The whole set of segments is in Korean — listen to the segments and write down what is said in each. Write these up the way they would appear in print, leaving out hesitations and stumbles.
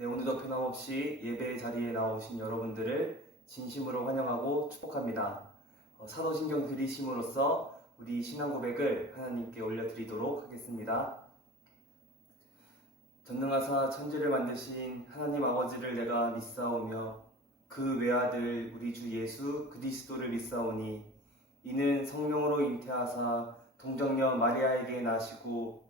네, 오늘도 변함없이 예배의 자리에 나오신 여러분들을 진심으로 환영하고 축복합니다. 사도신경 들이심으로써 우리 신앙 고백을 하나님께 올려드리도록 하겠습니다. 전능하사 천지를 만드신 하나님 아버지를 내가 믿사오며 그 외아들 우리 주 예수 그리스도를 믿사오니 이는 성령으로 잉태하사 동정녀 마리아에게 나시고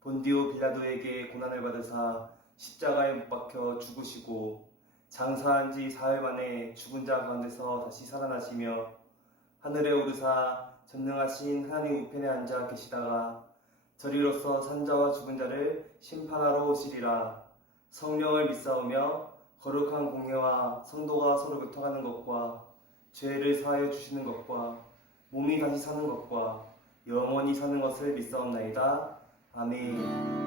본디오 빌라도에게 고난을 받으사 십자가에 못 박혀 죽으시고 장사한 지 사흘 만에 죽은 자 가운데서 다시 살아나시며 하늘에 오르사 전능하신 하나님 우편에 앉아 계시다가 저리로서 산자와 죽은 자를 심판하러 오시리라. 성령을 믿사오며 거룩한 공회와 성도가 서로 교통하는 것과 죄를 사하여 주시는 것과 몸이 다시 사는 것과 영원히 사는 것을 믿사옵나이다. 아멘.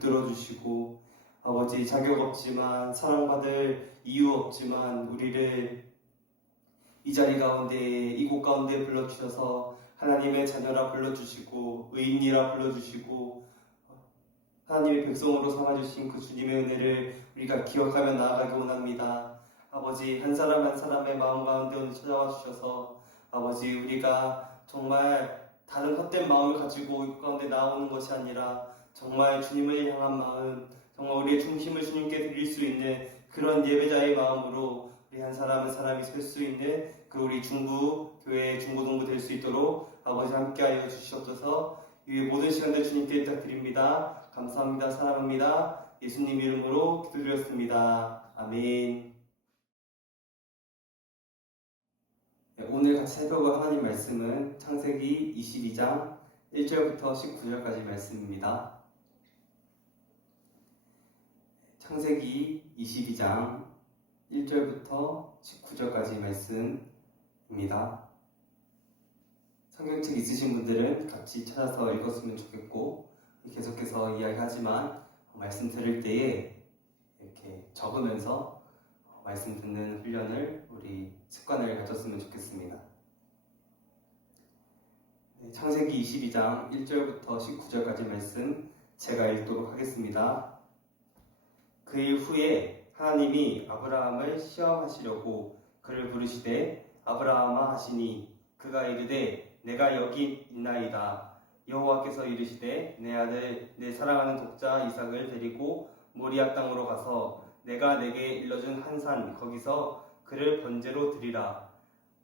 붙들어 주시고 아버지 자격 없지만 사랑받을 이유 없지만 우리를 이 자리 가운데 이곳 가운데 불러주셔서 하나님의 자녀라 불러주시고 의인이라 불러주시고 하나님의 백성으로 삼아주신 그 주님의 은혜를 우리가 기억하며 나아가기 원합니다. 아버지 한 사람 한 사람의 마음 가운데 오늘 찾아와 주셔서 아버지 우리가 정말 다른 헛된 마음을 가지고 이 가운데 나오는 것이 아니라 정말 주님을 향한 마음, 정말 우리의 중심을 주님께 드릴 수 있는 그런 예배자의 마음으로 우리 한 사람 한 사람이 설 수 있는 그 우리 중부 교회 중고동부 될 수 있도록 아버지 함께하여 주시옵소서. 이 모든 시간들 주님께 부탁드립니다. 감사합니다. 사랑합니다. 예수님 이름으로 기도드렸습니다. 아멘. 오늘 같이 살펴볼 하나님 말씀은 창세기 22장 1절부터 19절까지 말씀입니다. 창세기 22장 1절부터 19절까지 말씀입니다. 성경책 있으신 분들은 같이 찾아서 읽었으면 좋겠고 계속해서 이야기하지만 말씀 들을 때에 이렇게 적으면서 말씀 듣는 훈련을 우리 습관을 가졌으면 좋겠습니다. 창세기 22장 1절부터 19절까지 말씀 제가 읽도록 하겠습니다. 그 일 후에 하나님이 아브라함을 시험하시려고 그를 부르시되 아브라함아 하시니 그가 이르되 내가 여기 있나이다. 여호와께서 이르시되 내 아들 내 사랑하는 독자 이삭을 데리고 모리아 땅으로 가서 내가 내게 일러준 한 산 거기서 그를 번제로 드리라.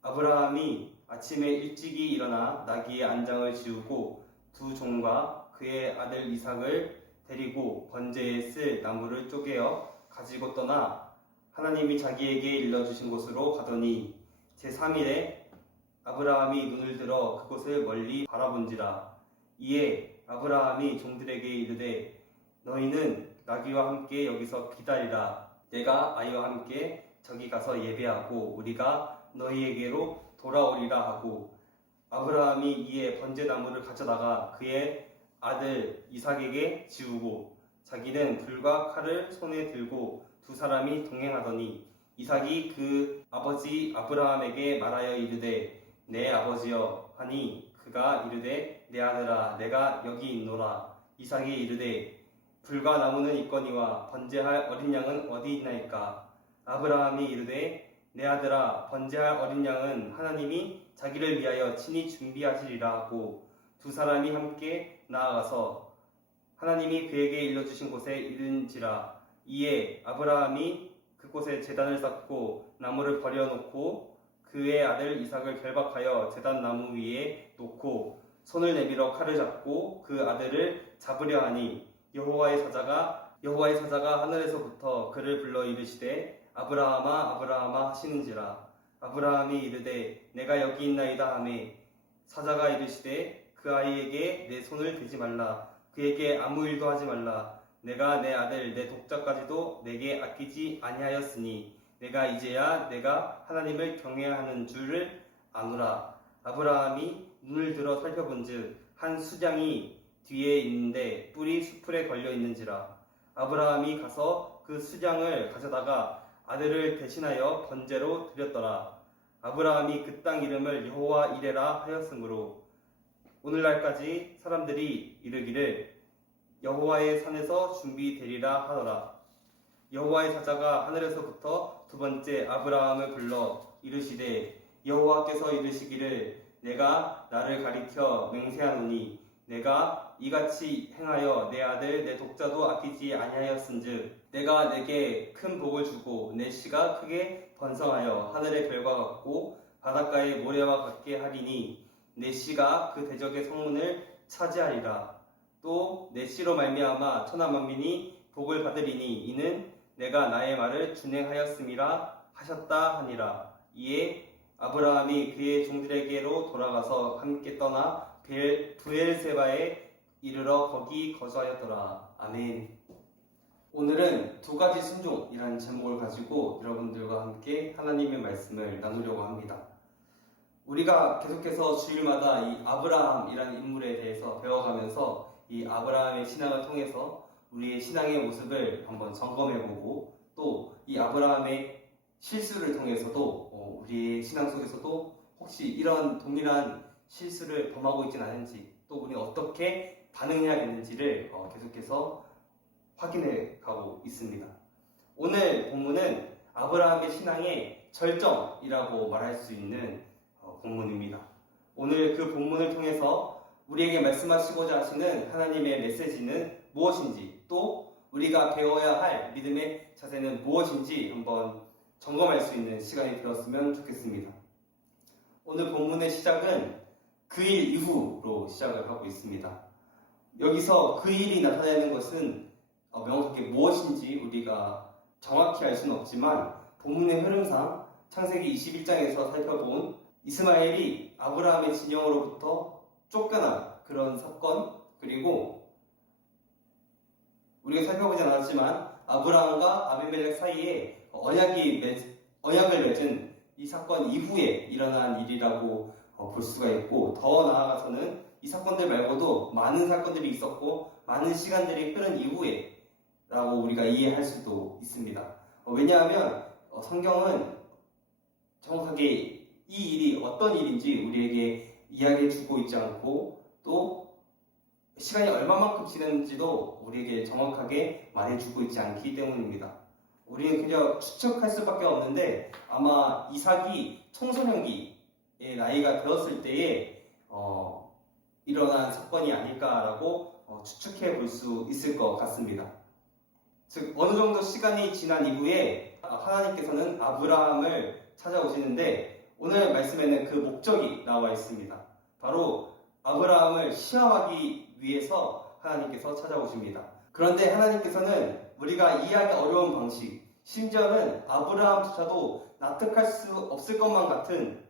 아브라함이 아침에 일찍이 일어나 나귀의 안장을 지우고 두 종과 그의 아들 이삭을 데리고 번제에 쓸 나무를 쪼개어 가지고 떠나 하나님이 자기에게 일러주신 곳으로 가더니 제3일에 아브라함이 눈을 들어 그곳을 멀리 바라본지라. 이에 아브라함이 종들에게 이르되 너희는 나귀와 함께 여기서 기다리라. 내가 아이와 함께 저기 가서 예배하고 우리가 너희에게로 돌아오리라 하고 아브라함이 이에 번제나무를 가져다가 그의 아들 이삭에게 지우고 자기는 불과 칼을 손에 들고 두 사람이 동행하더니 이삭이 그 아버지 아브라함에게 말하여 이르되 내 아버지여 하니 그가 이르되 내 아들아 내가 여기 있노라. 이삭이 이르되 불과 나무는 있거니와 번제할 어린 양은 어디 있나이까. 아브라함이 이르되 내 아들아 번제할 어린 양은 하나님이 자기를 위하여 친히 준비하시리라 하고 두 사람이 함께 나아가서 하나님이 그에게 일러주신 곳에 이른지라. 이에 아브라함이 그곳에 제단을 쌓고 나무를 버려놓고 그의 아들 이삭을 결박하여 제단 나무 위에 놓고 손을 내밀어 칼을 잡고 그 아들을 잡으려 하니 여호와의 사자가 하늘에서부터 그를 불러 이르시되 아브라함아 아브라함아 하시는지라. 아브라함이 이르되 내가 여기 있나이다 하매 사자가 이르시되 그 아이에게 내 손을 대지 말라. 그에게 아무 일도 하지 말라. 내가 내 아들 내 독자까지도 내게 아끼지 아니하였으니 내가 이제야 내가 하나님을 경외하는 줄을 아노라. 아브라함이 눈을 들어 살펴본즉 한 수장이 뒤에 있는데 뿔이 수풀에 걸려 있는지라. 아브라함이 가서 그 수장을 가져다가 아들을 대신하여 번제로 드렸더라. 아브라함이 그 땅 이름을 여호와 이레라 하였으므로 오늘날까지 사람들이 이르기를 여호와의 산에서 준비되리라 하더라. 여호와의 사자가 하늘에서부터 두 번째 아브라함을 불러 이르시되 여호와께서 이르시기를 내가 나를 가리켜 맹세하노니 내가 이같이 행하여 내 아들 내 독자도 아끼지 아니하였은즉 내가 내게 큰 복을 주고 내 씨가 크게 번성하여 하늘의 별과 같고 바닷가의 모래와 같게 하리니 내 씨가 그 대적의 성문을 차지하리라. 또 내 씨로 말미암아 천하 만민이 복을 받으리니 이는 내가 나의 말을 준행하였음이라 하셨다 하니라. 이에 아브라함이 그의 종들에게로 돌아가서 함께 떠나 브엘세바에 이르러 거기 거주하였더라. 아멘. 오늘은 두 가지 순종이라는 제목을 가지고 여러분들과 함께 하나님의 말씀을 나누려고 합니다. 우리가 계속해서 주일마다 이 아브라함이라는 인물에 대해서 배워가면서 이 아브라함의 신앙을 통해서 우리의 신앙의 모습을 한번 점검해보고 또 이 아브라함의 실수를 통해서도 우리의 신앙 속에서도 혹시 이런 동일한 실수를 범하고 있지는 않은지 또 우리 어떻게 반응해야 되는지를 계속해서 확인해 가고 있습니다. 오늘 본문은 아브라함의 신앙의 절정이라고 말할 수 있는 본문입니다. 오늘 그 본문을 통해서 우리에게 말씀하시고자 하시는 하나님의 메시지는 무엇인지 또 우리가 배워야 할 믿음의 자세는 무엇인지 한번 점검할 수 있는 시간이 되었으면 좋겠습니다. 오늘 본문의 시작은 그 일 이후로 시작을 하고 있습니다. 여기서 그 일이 나타내는 것은 명확하게 무엇인지 우리가 정확히 알 수는 없지만 본문의 흐름상 창세기 21장에서 살펴본 이스마엘이 아브라함의 진영으로부터 쫓겨난 그런 사건, 그리고 우리가 살펴보지 않았지만 아브라함과 아비멜렉 사이에 언약을 맺은 이 사건 이후에 일어난 일이라고 볼 수가 있고, 더 나아가서는 이 사건들 말고도 많은 사건들이 있었고 많은 시간들이 흐른 이후에 라고 우리가 이해할 수도 있습니다. 왜냐하면 성경은 정확하게 이 일이 어떤 일인지 우리에게 이야기해 주고 있지 않고 또 시간이 얼마만큼 지났는지도 우리에게 정확하게 말해주고 있지 않기 때문입니다. 우리는 그냥 추측할 수밖에 없는데 아마 이삭이 청소년기의 나이가 되었을 때에 일어난 사건이 아닐까라고 추측해 볼 수 있을 것 같습니다. 즉 어느 정도 시간이 지난 이후에 하나님께서는 아브라함을 찾아오시는데 오늘 말씀에는 그 목적이 나와 있습니다. 바로 아브라함을 시험하기 위해서 하나님께서 찾아오십니다. 그런데 하나님께서는 우리가 이해하기 어려운 방식, 심지어는 아브라함조차도 납득할 수 없을 것만 같은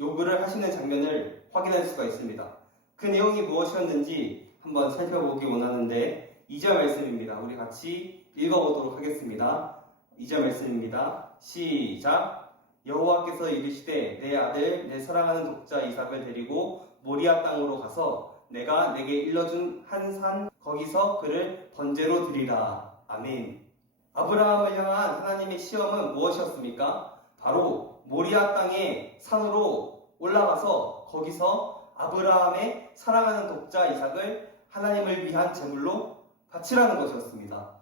요구를 하시는 장면을 확인할 수가 있습니다. 그 내용이 무엇이었는지 한번 살펴보기 원하는데 2절 말씀입니다. 우리 같이 읽어보도록 하겠습니다. 2절 말씀입니다. 시작! 여호와께서 이르시되 내 아들 내 사랑하는 독자 이삭을 데리고 모리아 땅으로 가서 내가 내게 일러준 한 산 거기서 그를 번제로 드리라. 아멘. 아브라함을 향한 하나님의 시험은 무엇이었습니까? 바로 모리아 땅의 산으로 올라가서 거기서 아브라함의 사랑하는 독자 이삭을 하나님을 위한 제물로 바치라는 것이었습니다.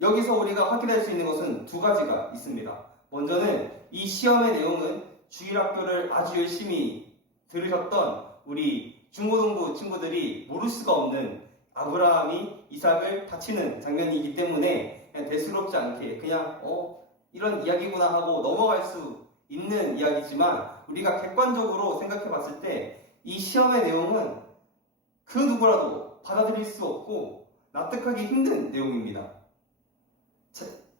여기서 우리가 확인할 수 있는 것은 두 가지가 있습니다. 먼저는 이 시험의 내용은 주일학교를 아주 열심히 들으셨던 우리 중고등부 친구들이 모를 수가 없는 아브라함이 이삭을 바치는 장면이기 때문에 그냥 대수롭지 않게 그냥 이런 이야기구나 하고 넘어갈 수 있는 이야기지만 우리가 객관적으로 생각해 봤을 때 이 시험의 내용은 그 누구라도 받아들일 수 없고 납득하기 힘든 내용입니다.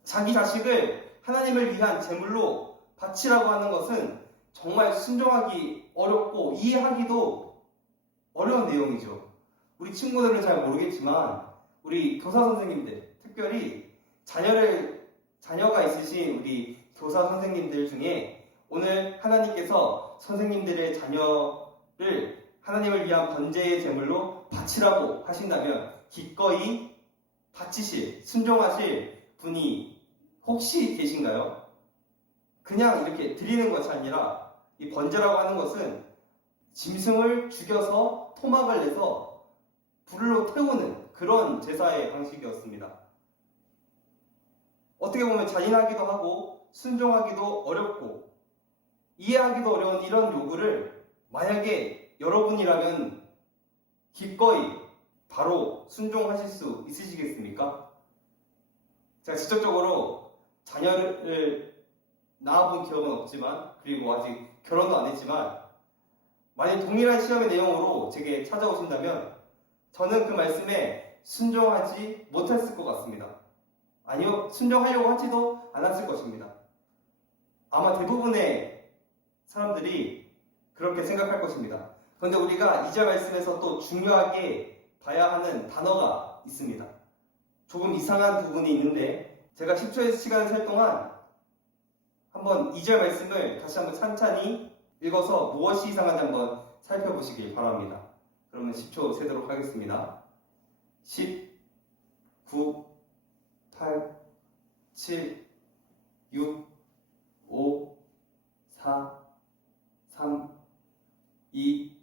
자기 자식을 하나님을 위한 제물로 바치라고 하는 것은 정말 순종하기 어렵고 이해하기도 어려운 내용이죠. 우리 친구들은 잘 모르겠지만 우리 교사 선생님들, 특별히 자녀가 있으신 우리 교사 선생님들 중에 오늘 하나님께서 선생님들의 자녀를 하나님을 위한 번제의 제물로 바치라고 하신다면 기꺼이 바치실, 순종하실 분이 혹시 계신가요? 그냥 이렇게 드리는 것이 아니라 이 번제라고 하는 것은 짐승을 죽여서 토막을 내서 불로 태우는 그런 제사의 방식이었습니다. 어떻게 보면 잔인하기도 하고 순종하기도 어렵고 이해하기도 어려운 이런 요구를 만약에 여러분이라면 기꺼이 바로 순종하실 수 있으시겠습니까? 제가 직접적으로 자녀를 낳아본 기억은 없지만 그리고 아직 결혼도 안 했지만 만약 동일한 시험의 내용으로 제게 찾아오신다면 저는 그 말씀에 순종하지 못했을 것 같습니다. 아니요, 순종하려고 하지도 않았을 것입니다. 아마 대부분의 사람들이 그렇게 생각할 것입니다. 그런데 우리가 2절 말씀에서 또 중요하게 봐야 하는 단어가 있습니다. 조금 이상한 부분이 있는데 제가 10초의 시간을 살 동안 한번 2절 말씀을 다시 한번 찬찬히 읽어서 무엇이 이상한지 한번 살펴보시길 바랍니다. 그러면 10초 세도록 하겠습니다. 10, 9, 8, 7, 6, 5, 4, 3, 2,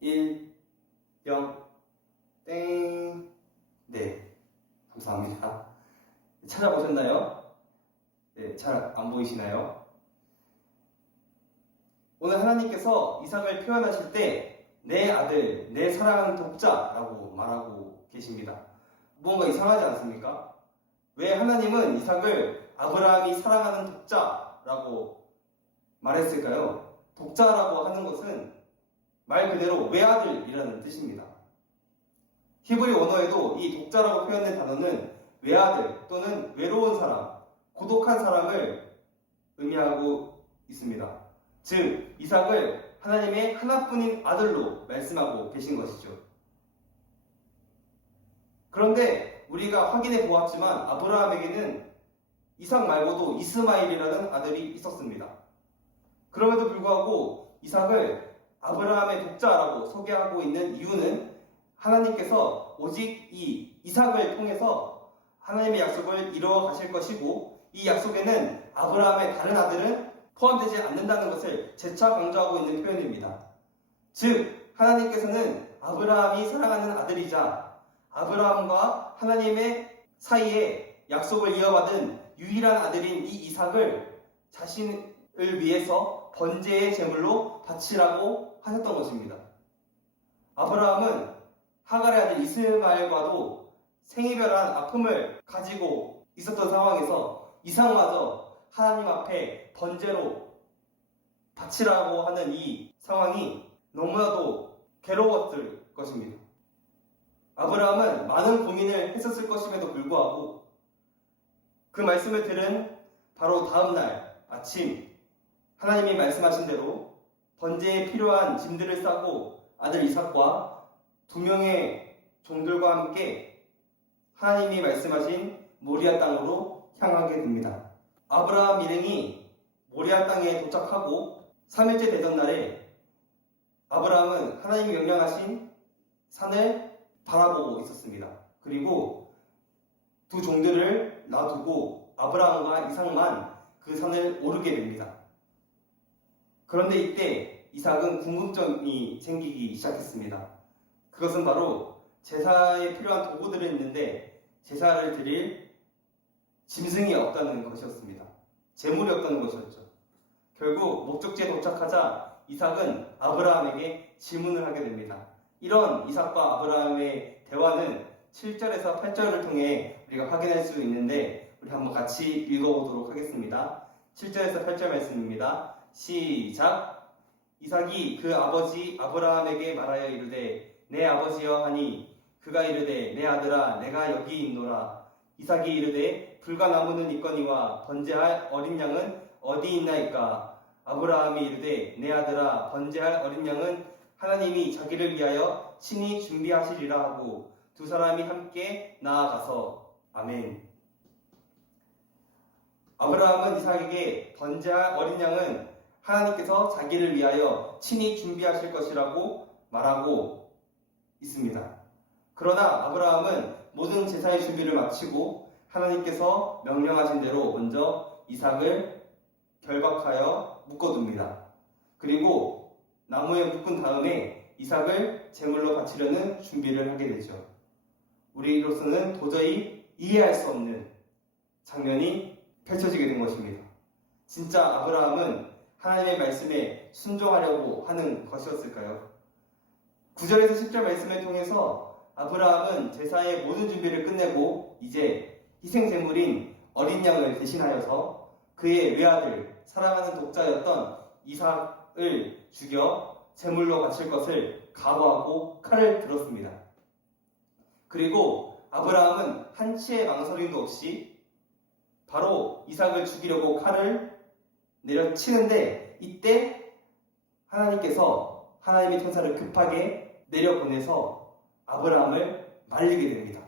1, 0, 땡. 네, 감사합니다. 찾아보셨나요? 네, 잘 안 보이시나요? 오늘 하나님께서 이삭을 표현하실 때 내 아들, 내 사랑하는 독자라고 말하고 계십니다. 뭔가 이상하지 않습니까? 왜 하나님은 이삭을 아브라함이 사랑하는 독자라고 말했을까요? 독자라고 하는 것은 말 그대로 외아들이라는 뜻입니다. 히브리 원어에도 이 독자라고 표현된 단어는 외아들 또는 외로운 사람, 고독한 사람을 의미하고 있습니다. 즉, 이삭을 하나님의 하나뿐인 아들로 말씀하고 계신 것이죠. 그런데 우리가 확인해 보았지만 아브라함에게는 이삭 말고도 이스마엘이라는 아들이 있었습니다. 그럼에도 불구하고 이삭을 아브라함의 독자라고 소개하고 있는 이유는 하나님께서 오직 이 이삭을 통해서 하나님의 약속을 이루어 가실 것이고, 이 약속에는 아브라함의 다른 아들은 포함되지 않는다는 것을 재차 강조하고 있는 표현입니다. 즉, 하나님께서는 아브라함이 사랑하는 아들이자 아브라함과 하나님의 사이에 약속을 이어받은 유일한 아들인 이 이삭을 자신을 위해서 번제의 제물로 바치라고 하셨던 것입니다. 아브라함은 하갈의 아들 이스마엘과도 생이별한 아픔을 가지고 있었던 상황에서 이삭마저 하나님 앞에 번제로 바치라고 하는 이 상황이 너무나도 괴로웠을 것입니다. 아브라함은 많은 고민을 했었을 것임에도 불구하고 그 말씀을 들은 바로 다음날 아침 하나님이 말씀하신 대로 번제에 필요한 짐들을 싸고 아들 이삭과 2명의 종들과 함께 하나님이 말씀하신 모리아 땅으로 향하게 됩니다. 아브라함 일행이 모리아 땅에 도착하고 3일째 되던 날에 아브라함은 하나님이 명령하신 산을 바라보고 있었습니다. 그리고 2 종들을 놔두고 아브라함과 이삭만 그 산을 오르게 됩니다. 그런데 이때 이삭은 궁금증이 생기기 시작했습니다. 그것은 바로 제사에 필요한 도구들이 있는데 제사를 드릴 짐승이 없다는 것이었습니다. 제물이 없다는 것이었죠. 결국 목적지에 도착하자 이삭은 아브라함에게 질문을 하게 됩니다. 이런 이삭과 아브라함의 대화는 7절에서 8절을 통해 우리가 확인할 수 있는데 우리 한번 같이 읽어보도록 하겠습니다. 7절에서 8절 말씀입니다. 시작! 이삭이 그 아버지 아브라함에게 말하여 이르되 내 아버지여 하니 그가 이르되 내 아들아 내가 여기 있노라. 이삭이 이르되 불과 나무는 있거니와 번제할 어린 양은 어디 있나이까. 아브라함이 이르되 내 아들아 번제할 어린 양은 하나님이 자기를 위하여 친히 준비하시리라 하고 2 사람이 함께 나아가서 아멘. 아브라함은 이삭에게 번제할 어린 양은 하나님께서 자기를 위하여 친히 준비하실 것이라고 말하고 있습니다. 그러나 아브라함은 모든 제사의 준비를 마치고 하나님께서 명령하신 대로 먼저 이삭을 결박하여 묶어둡니다. 그리고 나무에 묶은 다음에 이삭을 제물로 바치려는 준비를 하게 되죠. 우리로서는 도저히 이해할 수 없는 장면이 펼쳐지게 된 것입니다. 진짜 아브라함은 하나님의 말씀에 순종하려고 하는 것이었을까요? 9절에서 10절 말씀을 통해서 아브라함은 제사의 모든 준비를 끝내고 이제 희생제물인 어린 양을 대신하여서 그의 외아들, 사랑하는 독자였던 이삭을 죽여 제물로 바칠 것을 각오하고 칼을 들었습니다. 그리고 아브라함은 한치의 망설임도 없이 바로 이삭을 죽이려고 칼을 내려치는데 이때 하나님께서 하나님의 천사를 급하게 내려보내서 아브라함을 말리게 됩니다.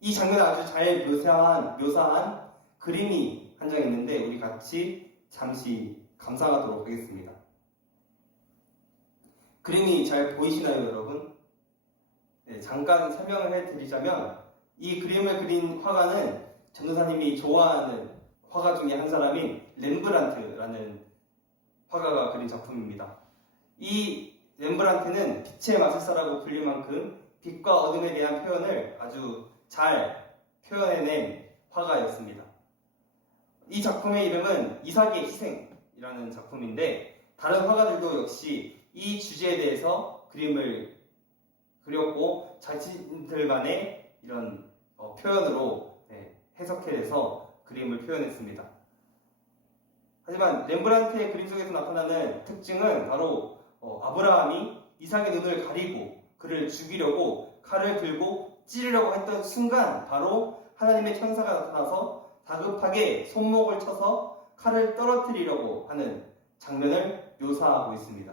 이 장면을 아주 잘 묘사한 그림이 한 장 있는데 우리 같이 잠시 감상하도록 하겠습니다. 그림이 잘 보이시나요, 여러분? 네, 잠깐 설명을 해드리자면 이 그림을 그린 화가는 전도사님이 좋아하는 화가 중에 한 사람인 렘브란트라는 화가가 그린 작품입니다. 이 렘브란트는 빛의 마술사라고 불릴 만큼 빛과 어둠에 대한 표현을 아주 잘 표현해낸 화가였습니다. 이 작품의 이름은 이삭의 희생이라는 작품인데, 다른 화가들도 역시 이 주제에 대해서 그림을 그렸고 자신들만의 이런 표현으로 해석해내서 그림을 표현했습니다. 하지만 렘브란트의 그림 속에서 나타나는 특징은 바로 아브라함이 이삭의 눈을 가리고 그를 죽이려고 칼을 들고 찌르려고 했던 순간 바로 하나님의 천사가 나타나서 다급하게 손목을 쳐서 칼을 떨어뜨리려고 하는 장면을 묘사하고 있습니다.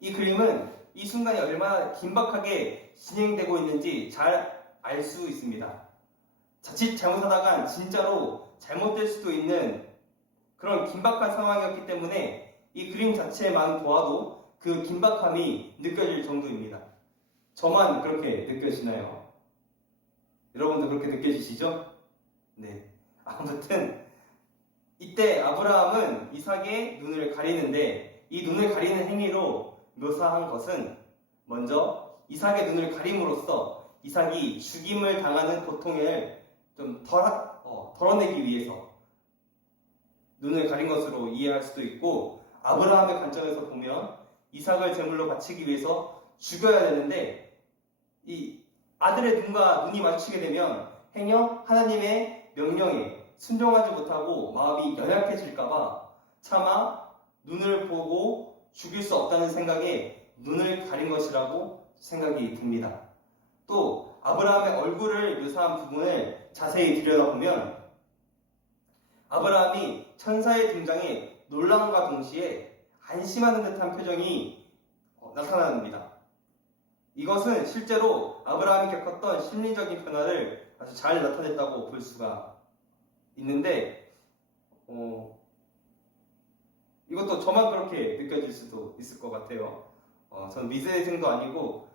이 그림은 이 순간이 얼마나 긴박하게 진행되고 있는지 잘 알 수 있습니다. 자칫 잘못하다간 진짜로 잘못될 수도 있는 그런 긴박한 상황이었기 때문에 이 그림 자체만 보아도 그 긴박함이 느껴질 정도입니다. 저만 그렇게 느껴지나요? 여러분도 그렇게 느껴지시죠? 네. 아무튼 이때 아브라함은 이삭의 눈을 가리는데, 이 눈을 가리는 행위로 묘사한 것은 먼저 이삭의 눈을 가림으로써 이삭이 죽임을 당하는 고통을 좀 덜어내기 위해서 눈을 가린 것으로 이해할 수도 있고, 아브라함의 관점에서 보면 이삭을 제물로 바치기 위해서 죽여야 되는데 이 아들의 눈과 눈이 마주치게 되면 행여 하나님의 명령에 순종하지 못하고 마음이 연약해질까봐 차마 눈을 보고 죽일 수 없다는 생각에 눈을 가린 것이라고 생각이 듭니다. 또 아브라함의 얼굴을 묘사한 부분을 자세히 들여다보면 아브라함이 천사의 등장에 놀람과 동시에 안심하는 듯한 표정이 나타납니다. 이것은 실제로 아브라함이 겪었던 심리적인 변화를 아주 잘 나타냈다고 볼 수가 있는데, 이것도 저만 그렇게 느껴질 수도 있을 것 같아요. 저는 미대생도 아니고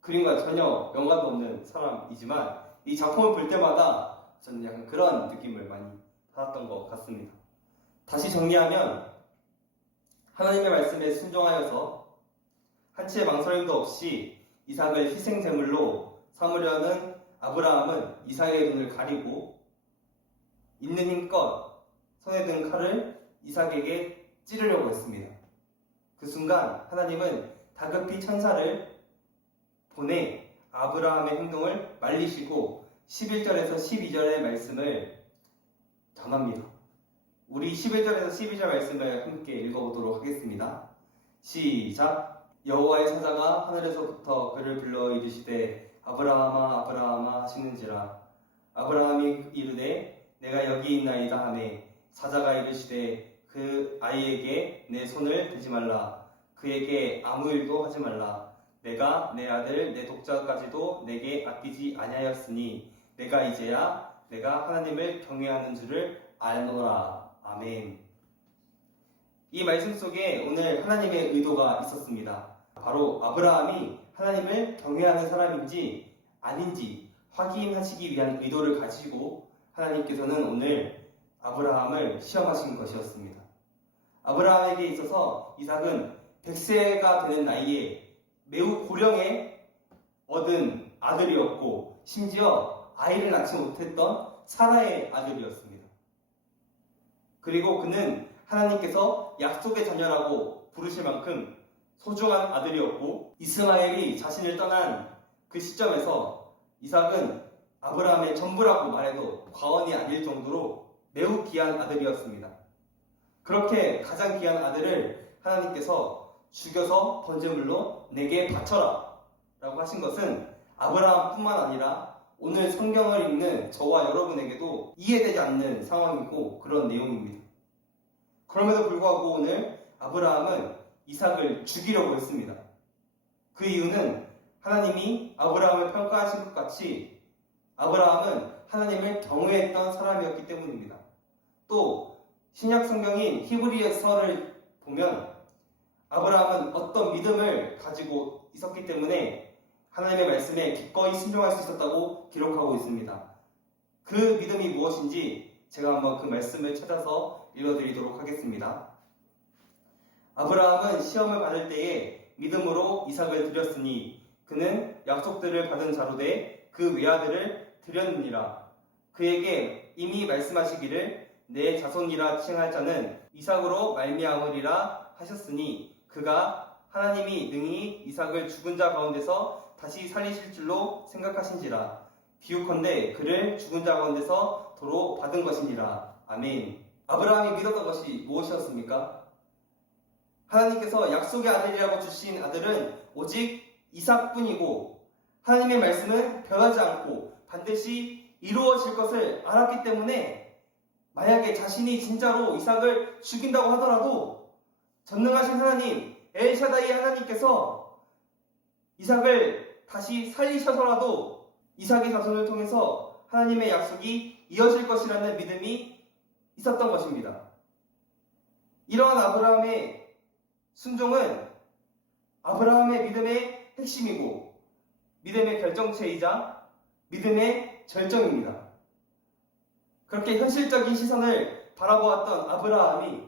그림과 전혀 연관도 없는 사람이지만 이 작품을 볼 때마다 저는 약간 그런 느낌을 많이 받았던 것 같습니다. 다시 정리하면 하나님의 말씀에 순종하여서 한치의 망설임도 없이 이삭을 희생제물로 삼으려는 아브라함은 이삭의 눈을 가리고 있는 힘껏 손에 든 칼을 이삭에게 찌르려고 했습니다. 그 순간 하나님은 다급히 천사를 보내 아브라함의 행동을 말리시고 11절에서 12절의 말씀을 전합니다. 우리 11절에서 12절 말씀을 함께 읽어보도록 하겠습니다. 시작. 여호와의 사자가 하늘에서부터 그를 불러 이르시되 아브라함아 아브라함아 하시는지라. 아브라함이 이르되 내가 여기 있나이다 하매 사자가 이르시되 그 아이에게 내 손을 대지 말라. 그에게 아무 일도 하지 말라. 내가 내 아들 내 독자까지도 내게 아끼지 아니하였으니 내가 이제야 내가 하나님을 경외하는 줄을 알노라. 아멘. 이 말씀 속에 오늘 하나님의 의도가 있었습니다. 바로 아브라함이 하나님을 경외하는 사람인지 아닌지 확인하시기 위한 의도를 가지고 하나님께서는 오늘 아브라함을 시험하신 것이었습니다. 아브라함에게 있어서 이삭은 100세가 되는 나이에 매우 고령에 얻은 아들이었고 심지어 아이를 낳지 못했던 사라의 아들이었습니다. 그리고 그는 하나님께서 약속의 자녀라고 부르실 만큼 소중한 아들이었고, 이스마엘이 자신을 떠난 그 시점에서 이삭은 아브라함의 전부라고 말해도 과언이 아닐 정도로 매우 귀한 아들이었습니다. 그렇게 가장 귀한 아들을 하나님께서 죽여서 번제물로 내게 바쳐라 라고 하신 것은 아브라함뿐만 아니라 오늘 성경을 읽는 저와 여러분에게도 이해되지 않는 상황이고 그런 내용입니다. 그럼에도 불구하고 오늘 아브라함은 이삭을 죽이려고 했습니다. 그 이유는 하나님이 아브라함을 평가하신 것 같이 아브라함은 하나님을 경외했던 사람이었기 때문입니다. 또 신약 성경인 히브리서를 보면 아브라함은 어떤 믿음을 가지고 있었기 때문에 하나님의 말씀에 기꺼이 순종할 수 있었다고 기록하고 있습니다. 그 믿음이 무엇인지 제가 한번 그 말씀을 찾아서 읽어드리도록 하겠습니다. 아브라함은 시험을 받을 때에 믿음으로 이삭을 드렸으니 그는 약속들을 받은 자로 돼 그 외아들을 드렸느니라. 그에게 이미 말씀하시기를 내 자손이라 칭할 자는 이삭으로 말미암으리라 하셨으니 그가 하나님이 능히 이삭을 죽은 자 가운데서 다시 살리실 줄로 생각하신지라. 비유컨대 그를 죽은 자 가운데서 도로 받은 것이니라. 아멘. 아브라함이 믿었던 것이 무엇이었습니까? 하나님께서 약속의 아들이라고 주신 아들은 오직 이삭뿐이고 하나님의 말씀은 변하지 않고 반드시 이루어질 것을 알았기 때문에 만약에 자신이 진짜로 이삭을 죽인다고 하더라도 전능하신 하나님 엘샤다이 하나님께서 이삭을 다시 살리셔서라도 이삭의 자손을 통해서 하나님의 약속이 이어질 것이라는 믿음이 있었던 것입니다. 이러한 아브라함의 순종은 아브라함의 믿음의 핵심이고 믿음의 결정체이자 믿음의 절정입니다. 그렇게 현실적인 시선을 바라보았던 아브라함이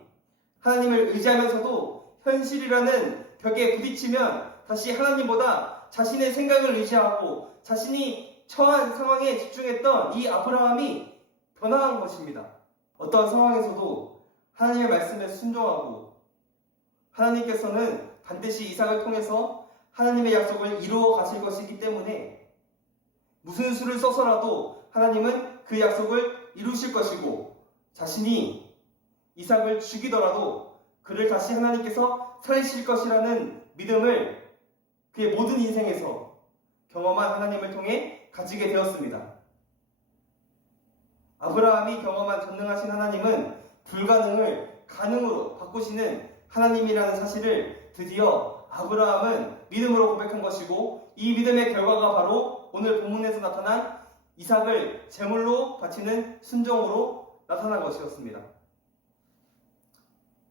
하나님을 의지하면서도 현실이라는 벽에 부딪히면 다시 하나님보다 자신의 생각을 의지하고 자신이 처한 상황에 집중했던 이 아브라함이 변화한 것입니다. 어떠한 상황에서도 하나님의 말씀에 순종하고 하나님께서는 반드시 이삭을 통해서 하나님의 약속을 이루어 가실 것이기 때문에 무슨 수를 써서라도 하나님은 그 약속을 이루실 것이고 자신이 이삭을 죽이더라도 그를 다시 하나님께서 살리실 것이라는 믿음을 그의 모든 인생에서 경험한 하나님을 통해 가지게 되었습니다. 아브라함이 경험한 전능하신 하나님은 불가능을 가능으로 바꾸시는 하나님이라는 사실을 드디어 아브라함은 믿음으로 고백한 것이고 이 믿음의 결과가 바로 오늘 본문에서 나타난 이삭을 제물로 바치는 순종으로 나타난 것이었습니다.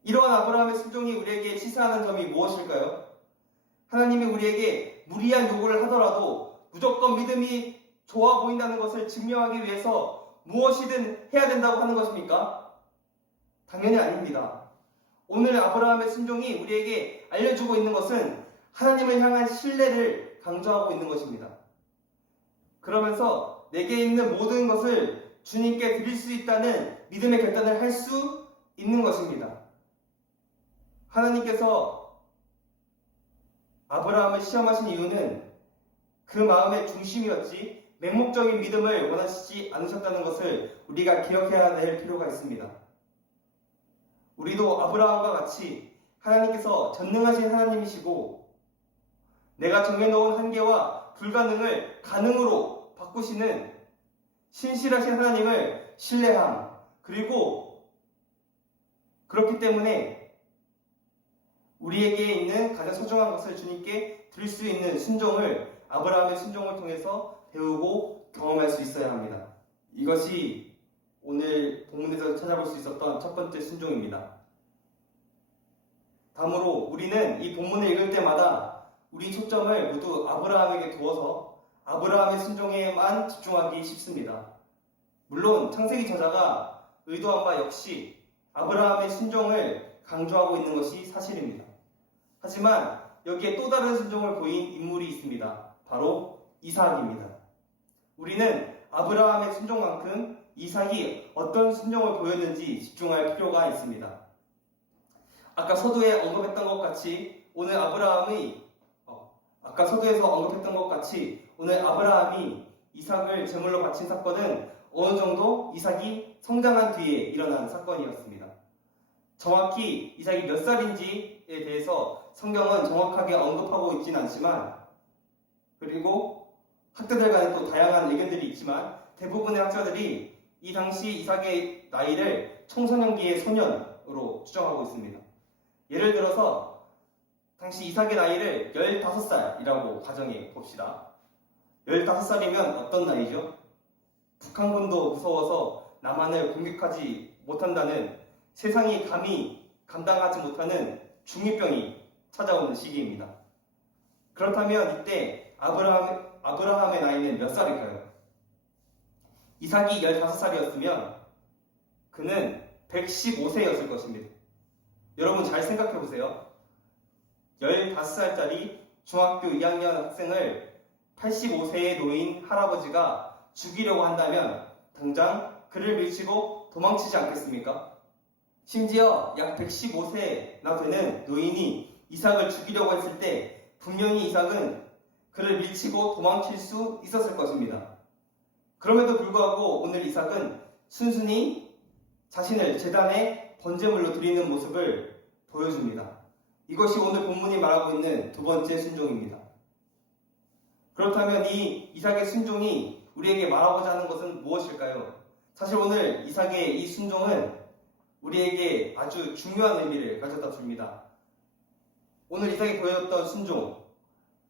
이러한 아브라함의 순종이 우리에게 시사하는 점이 무엇일까요? 하나님이 우리에게 무리한 요구를 하더라도 무조건 믿음이 좋아 보인다는 것을 증명하기 위해서 무엇이든 해야 된다고 하는 것입니까? 당연히 아닙니다. 오늘 아브라함의 순종이 우리에게 알려주고 있는 것은 하나님을 향한 신뢰를 강조하고 있는 것입니다. 그러면서 내게 있는 모든 것을 주님께 드릴 수 있다는 믿음의 결단을 할 수 있는 것입니다. 하나님께서 아브라함을 시험하신 이유는 그 마음의 중심이었지 맹목적인 믿음을 원하시지 않으셨다는 것을 우리가 기억해야 될 필요가 있습니다. 우리도 아브라함과 같이 하나님께서 전능하신 하나님이시고 내가 정해놓은 한계와 불가능을 가능으로 바꾸시는 신실하신 하나님을 신뢰함, 그리고 그렇기 때문에 우리에게 있는 가장 소중한 것을 주님께 드릴 수 있는 순종을 아브라함의 순종을 통해서 배우고 경험할 수 있어야 합니다. 이것이 오늘 본문에서 찾아볼 수 있었던 첫 번째 순종입니다. 다음으로 우리는 이 본문을 읽을 때마다 우리 초점을 모두 아브라함에게 두어서 아브라함의 순종에만 집중하기 쉽습니다. 물론 창세기 저자가 의도한 바 역시 아브라함의 순종을 강조하고 있는 것이 사실입니다. 하지만 여기에 또 다른 순종을 보인 인물이 있습니다. 바로 이삭입니다. 우리는 아브라함의 순종만큼 이삭이 어떤 순종을 보였는지 집중할 필요가 있습니다. 아까 서두에 언급했던 것 같이 오늘 아브라함이 이삭을 제물로 바친 사건은 어느 정도 이삭이 성장한 뒤에 일어난 사건이었습니다. 정확히 이삭이 몇 살인지에 대해서 성경은 정확하게 언급하고 있지는 않지만, 그리고 학자들 간에 또 다양한 의견들이 있지만 대부분의 학자들이 이 당시 이삭의 나이를 청소년기의 소년으로 추정하고 있습니다. 예를 들어서 당시 이삭의 나이를 15살이라고 가정해 봅시다. 15살이면 어떤 나이죠? 북한군도 무서워서 남한을 공격하지 못한다는, 세상이 감히 감당하지 못하는 중2병이 찾아오는 시기입니다. 그렇다면 이때 아브라함의 나이는 몇 살일까요? 이삭이 15살이었으면 그는 115세였을 것입니다. 여러분 잘 생각해 보세요. 15살짜리 중학교 2학년 학생을 85세의 노인 할아버지가 죽이려고 한다면 당장 그를 밀치고 도망치지 않겠습니까? 심지어 약 115세나 되는 노인이 이삭을 죽이려고 했을 때 분명히 이삭은 그를 밀치고 도망칠 수 있었을 것입니다. 그럼에도 불구하고 오늘 이삭은 순순히 자신을 제단에 번제물로 드리는 모습을 보여줍니다. 이것이 오늘 본문이 말하고 있는 두 번째 순종입니다. 그렇다면 이 이삭의 순종이 우리에게 말하고자 하는 것은 무엇일까요? 사실 오늘 이삭의 이 순종은 우리에게 아주 중요한 의미를 가져다 줍니다. 오늘 이삭이 보여줬던 순종,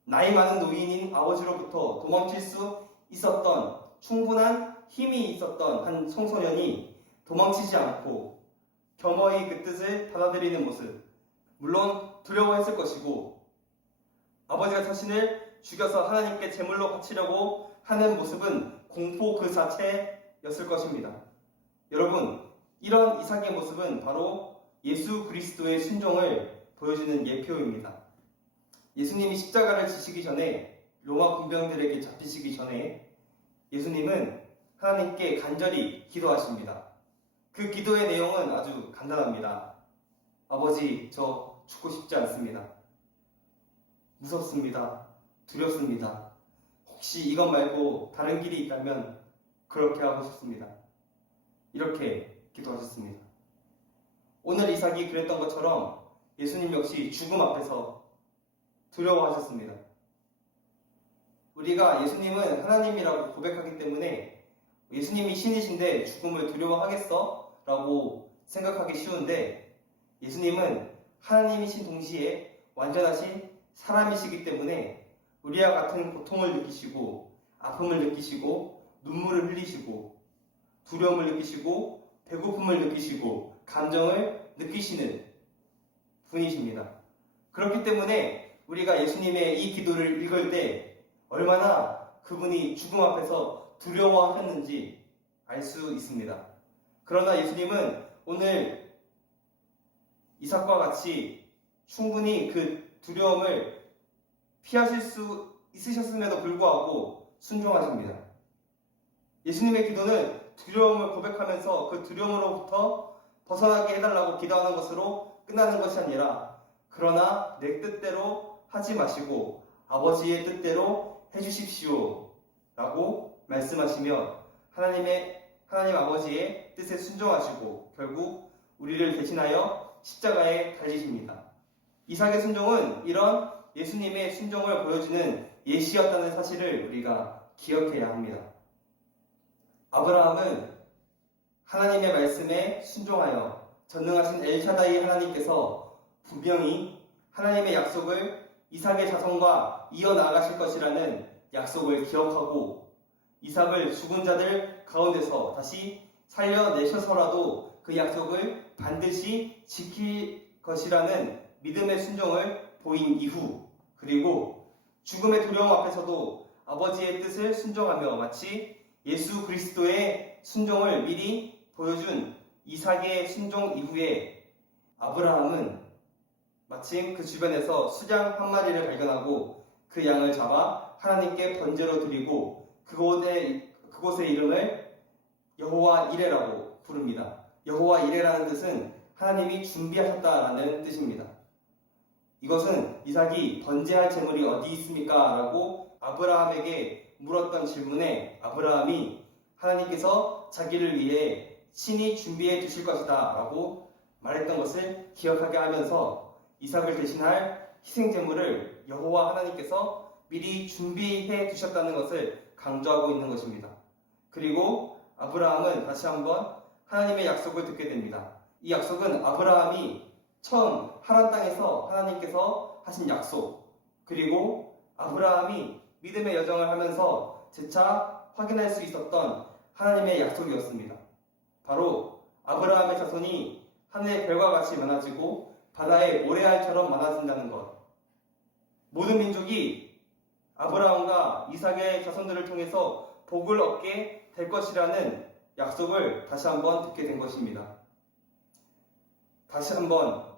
나이 많은 노인인 아버지로부터 도망칠 수 있었던 충분한 힘이 있었던 한 청소년이 도망치지 않고 겸허히 그 뜻을 받아들이는 모습, 물론 두려워했을 것이고 아버지가 자신을 죽여서 하나님께 제물로 바치려고 하는 모습은 공포 그 자체였을 것입니다. 여러분, 이런 이삭의 모습은 바로 예수 그리스도의 순종을 보여주는 예표입니다. 예수님이 십자가를 지시기 전에, 로마 군병들에게 잡히시기 전에 예수님은 하나님께 간절히 기도하십니다. 그 기도의 내용은 아주 간단합니다. 아버지, 저 죽고 싶지 않습니다. 무섭습니다. 두렵습니다. 혹시 이것 말고 다른 길이 있다면 그렇게 하고 싶습니다. 이렇게 기도하셨습니다. 오늘 이삭이 그랬던 것처럼 예수님 역시 죽음 앞에서 두려워하셨습니다. 우리가 예수님은 하나님이라고 고백하기 때문에 예수님이 신이신데 죽음을 두려워하겠어? 라고 생각하기 쉬운데 예수님은 하나님이신 동시에 완전하신 사람이시기 때문에 우리와 같은 고통을 느끼시고 아픔을 느끼시고 눈물을 흘리시고 두려움을 느끼시고 배고픔을 느끼시고 감정을 느끼시는 분이십니다. 그렇기 때문에 우리가 예수님의 이 기도를 읽을 때 얼마나 그분이 죽음 앞에서 두려워하셨는지 알 수 있습니다. 그러나 예수님은 오늘 이삭과 같이 충분히 그 두려움을 피하실 수 있으셨음에도 불구하고 순종하십니다. 예수님의 기도는 두려움을 고백하면서 그 두려움으로부터 벗어나게 해달라고 기도하는 것으로 끝나는 것이 아니라 그러나 내 뜻대로 하지 마시고 아버지의 뜻대로 해주십시오 라고 말씀하시며 하나님 아버지의 뜻에 순종하시고 결국 우리를 대신하여 십자가에 달리십니다. 이삭의 순종은 이런 예수님의 순종을 보여주는 예시였다는 사실을 우리가 기억해야 합니다. 아브라함은 하나님의 말씀에 순종하여 전능하신 엘샤다이 하나님께서 분명히 하나님의 약속을 이삭의 자손과 이어나가실 것이라는 약속을 기억하고 이삭을 죽은 자들 가운데서 다시 살려내셔서라도 그 약속을 반드시 지킬 것이라는 믿음의 순종을 보인 이후 그리고 죽음의 두려움 앞에서도 아버지의 뜻을 순종하며 마치 예수 그리스도의 순종을 미리 보여준 이삭의 순종 이후에 아브라함은 마침 그 주변에서 수장 한 마리를 발견하고 그 양을 잡아 하나님께 번제로 드리고 그곳의 이름을 여호와 이레라고 부릅니다. 여호와 이레라는 뜻은 하나님이 준비하셨다라는 뜻입니다. 이것은 이삭이 번제할 제물이 어디 있습니까? 라고 아브라함에게 물었던 질문에 아브라함이 하나님께서 자기를 위해 친히 준비해 두실 것이다 라고 말했던 것을 기억하게 하면서 이삭을 대신할 희생제물을 여호와 하나님께서 미리 준비해 두셨다는 것을 강조하고 있는 것입니다. 그리고 아브라함은 다시 한번 하나님의 약속을 듣게 됩니다. 이 약속은 아브라함이 처음 하란 땅에서 하나님께서 하신 약속, 그리고 아브라함이 믿음의 여정을 하면서 재차 확인할 수 있었던 하나님의 약속이었습니다. 바로 아브라함의 자손이 하늘의 별과 같이 많아지고 바다의 모래알처럼 많아진다는 것. 모든 민족이 아브라함과 이삭의 자손들을 통해서 복을 얻게 될 것이라는 약속을 다시 한번 듣게 된 것입니다. 다시 한번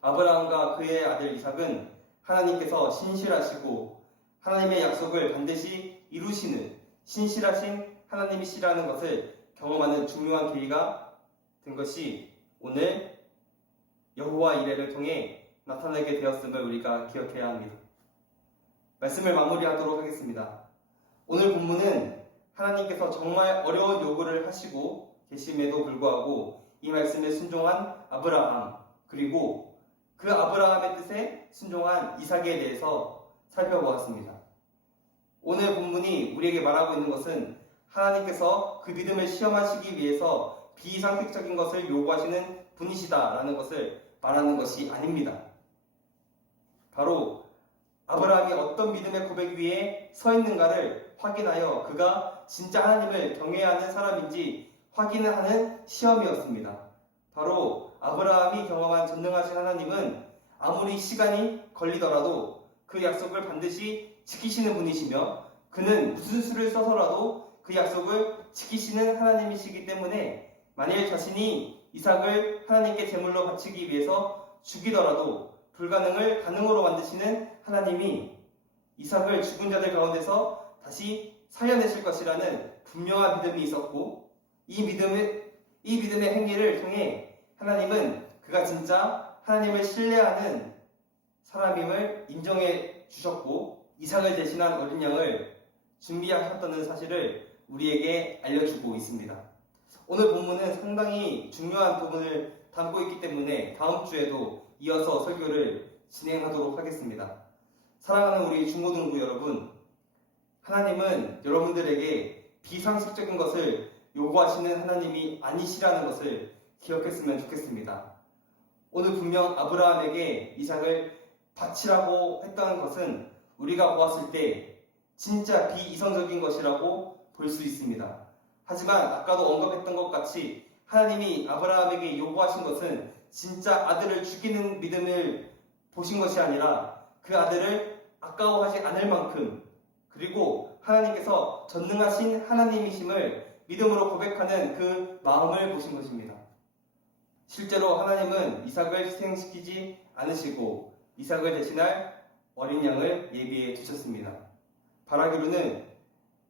아브라함과 그의 아들 이삭은 하나님께서 신실하시고 하나님의 약속을 반드시 이루시는 신실하신 하나님이시라는 것을 경험하는 중요한 계기가 된 것이 오늘 여호와 이레를 통해 나타나게 되었음을 우리가 기억해야 합니다. 말씀을 마무리하도록 하겠습니다. 오늘 본문은 하나님께서 정말 어려운 요구를 하시고 계심에도 불구하고 이 말씀에 순종한 아브라함, 그리고 그 아브라함의 뜻에 순종한 이삭에 대해서 살펴보았습니다. 오늘 본문이 우리에게 말하고 있는 것은 하나님께서 그 믿음을 시험하시기 위해서 비상식적인 것을 요구하시는 분이시다라는 것을 말하는 것이 아닙니다. 바로 아브라함이 어떤 믿음의 고백 위에 서 있는가를 확인하여 그가 진짜 하나님을 경외하는 사람인지 확인을 하는 시험이었습니다. 바로 아브라함이 경험한 전능하신 하나님은 아무리 시간이 걸리더라도 그 약속을 반드시 지키시는 분이시며 그는 무슨 수를 써서라도 그 약속을 지키시는 하나님이시기 때문에 만일 자신이 이삭을 하나님께 제물로 바치기 위해서 죽이더라도 불가능을 가능으로 만드시는 하나님이 이삭을 죽은 자들 가운데서 다시 살려내실 것이라는 분명한 믿음이 있었고 이 믿음의 행위를 통해 하나님은 그가 진짜 하나님을 신뢰하는 사람임을 인정해 주셨고 이삭을 대신한 어린 양을 준비하셨다는 사실을 우리에게 알려주고 있습니다. 오늘 본문은 상당히 중요한 부분을 담고 있기 때문에 다음 주에도 이어서 설교를 진행하도록 하겠습니다. 사랑하는 우리 중고등부 여러분, 하나님은 여러분들에게 비상식적인 것을 요구하시는 하나님이 아니시라는 것을 기억했으면 좋겠습니다. 오늘 분명 아브라함에게 이삭을 바치라고 했다는 것은 우리가 보았을 때 진짜 비이성적인 것이라고 볼 수 있습니다. 하지만 아까도 언급했던 것 같이 하나님이 아브라함에게 요구하신 것은 진짜 아들을 죽이는 믿음을 보신 것이 아니라 그 아들을 아까워하지 않을 만큼 그리고 하나님께서 전능하신 하나님이심을 믿음으로 고백하는 그 마음을 보신 것입니다. 실제로 하나님은 이삭을 희생시키지 않으시고 이삭을 대신할 어린 양을 예비해 두셨습니다. 바라기로는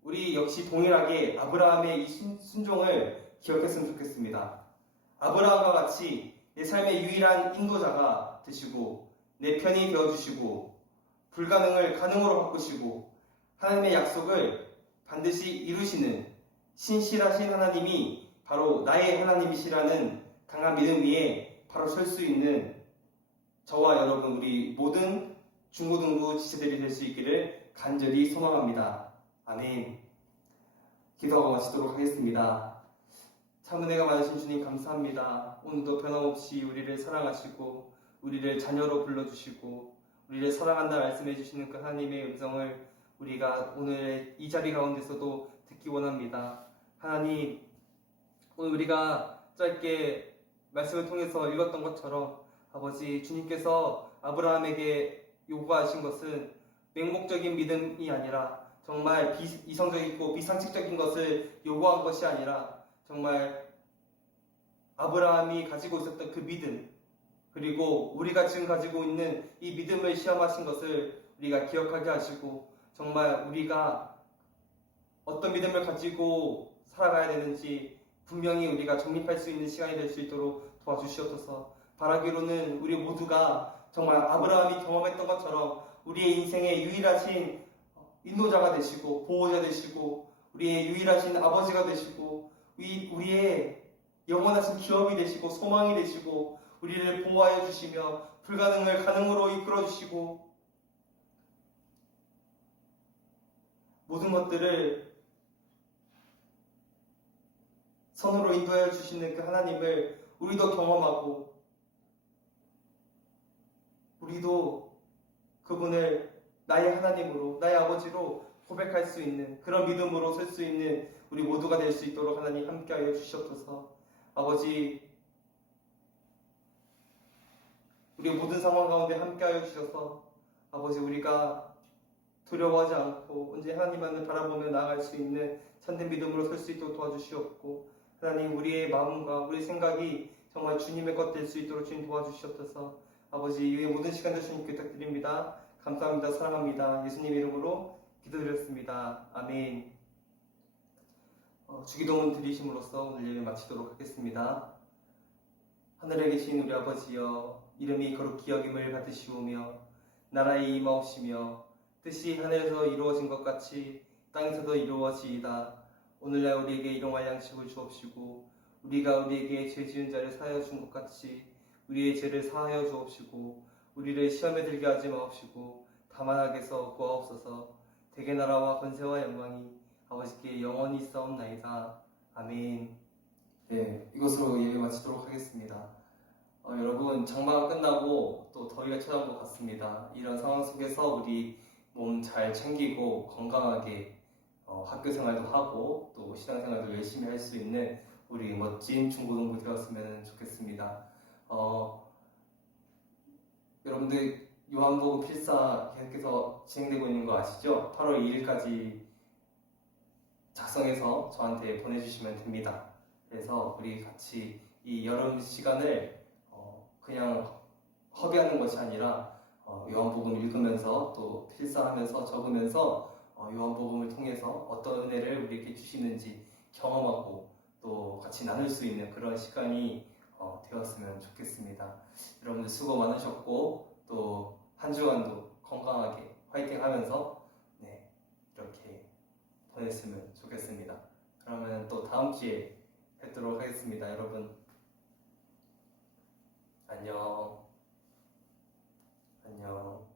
우리 역시 동일하게 아브라함의 이 순종을 기억했으면 좋겠습니다. 아브라함과 같이 내 삶의 유일한 인도자가 되시고 내 편이 되어주시고 불가능을 가능으로 바꾸시고 하나님의 약속을 반드시 이루시는 신실하신 하나님이 바로 나의 하나님이시라는 강한 믿음 위에 바로 설 수 있는 저와 여러분 우리 모든 중고등부 지체들이 될 수 있기를 간절히 소망합니다. 아멘. 기도하고 마치도록 하겠습니다. 참 은혜가 많으신 주님 감사합니다. 오늘도 변함없이 우리를 사랑하시고 우리를 자녀로 불러주시고 우리를 사랑한다 말씀해 주시는 그 하나님의 음성을 우리가 오늘 이 자리 가운데서도 듣기 원합니다. 하나님, 오늘 우리가 짧게 말씀을 통해서 읽었던 것처럼 아버지 주님께서 아브라함에게 요구하신 것은 맹목적인 믿음이 아니라 정말 이성적이고 비상식적인 것을 요구한 것이 아니라 정말 아브라함이 가지고 있었던 그 믿음 그리고 우리가 지금 가지고 있는 이 믿음을 시험하신 것을 우리가 기억하게 하시고 정말 우리가 어떤 믿음을 가지고 살아가야 되는지 분명히 우리가 정립할 수 있는 시간이 될 수 있도록 도와주시옵소서. 바라기로는 우리 모두가 정말 아브라함이 경험했던 것처럼 우리의 인생의 유일하신 인도자가 되시고 보호자 되시고 우리의 유일하신 아버지가 되시고 우리의 영원하신 기업이 되시고 소망이 되시고 우리를 보호하여 주시며 불가능을 가능으로 이끌어 주시고 모든 것들을 선으로 인도하여 주시는 그 하나님을 우리도 경험하고 우리도 그분을 나의 하나님으로 나의 아버지로 고백할 수 있는 그런 믿음으로 설 수 있는 우리 모두가 될 수 있도록 하나님 함께하여 주시옵소서. 아버지 우리 모든 상황 가운데 함께하여 주셔서 아버지 우리가 두려워하지 않고 언제 하나님만을 바라보며 나아갈 수 있는 참된 믿음으로 설 수 있도록 도와주시옵고, 하나님 우리의 마음과 우리 생각이 정말 주님의 것 될 수 있도록 주님 도와주시옵소서. 아버지, 이후의 모든 시간들 주님께 부탁드립니다. 감사합니다. 사랑합니다. 예수님 이름으로 기도드렸습니다. 아멘. 주기도문 드리심으로써 오늘 예배 마치도록 하겠습니다. 하늘에 계신 우리 아버지여, 이름이 거룩히 여김을 받으시오며 나라의 임하옵시며 뜻이 하늘에서 이루어진 것 같이 땅에서도 이루어지이다. 오늘날 우리에게 일용할 양식을 주옵시고 우리가 우리에게 죄 지은 자를 사하여 준 것 같이 우리의 죄를 사하여 주옵시고 우리를 시험에 들게 하지 마옵시고 다만 악에서 구하옵소서. 대개 나라와 권세와 영광이 아버지께 영원히 있사옵나이다. 아멘. 네, 이것으로 예배 마치도록 하겠습니다. 여러분, 장마가 끝나고 또 더위가 찾아온 것 같습니다. 이런 상황 속에서 우리 몸 잘 챙기고 건강하게 학교 생활도 하고 또 신앙생활도 열심히 할 수 있는 우리 멋진 중고등부 되었으면 좋겠습니다. 여러분들 요한복음 필사 계속해서 진행되고 있는 거 아시죠? 8월 2일까지 작성해서 저한테 보내주시면 됩니다. 그래서 우리 같이 이 여름 시간을 그냥 허비하는 것이 아니라 요한복음 읽으면서 또 필사하면서 적으면서 요한복음을 통해서 어떤 은혜를 우리에게 주시는지 경험하고 또 같이 나눌 수 있는 그런 시간이 되었으면 좋겠습니다. 여러분들 수고 많으셨고 또 한 주간도 건강하게 화이팅 하면서 이렇게 보냈으면 좋겠습니다. 그러면 또 다음 주에 뵙도록 하겠습니다. 여러분 안녕. 안녕.